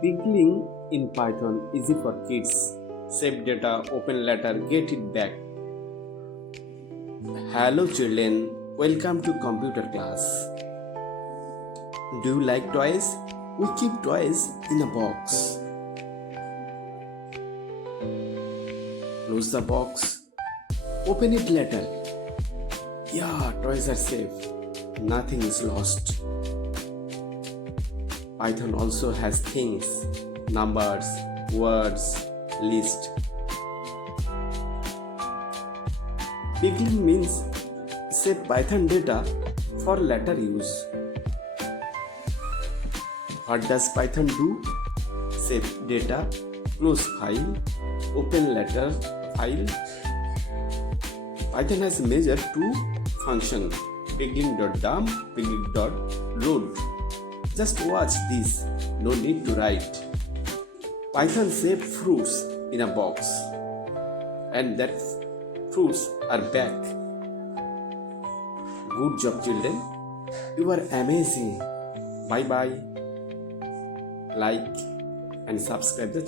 Pickling in Python easy for kids. Save data, open letter, get it back. Hello children, welcome to computer class. Do you like toys? We keep toys in a box. Close the box. Open it later. Yeah, toys are safe. Nothing is lost. Python also has things, numbers, words, list. Pickling means save Python data for later use. What does Python do? Save data, close file, open letter file. Python has major two functions, pickling.dump, pickling.load. Just watch this, no need to write. Python save fruits in a box, and that fruits are back. Good job children, you are amazing. Bye bye. Like and subscribe the channel.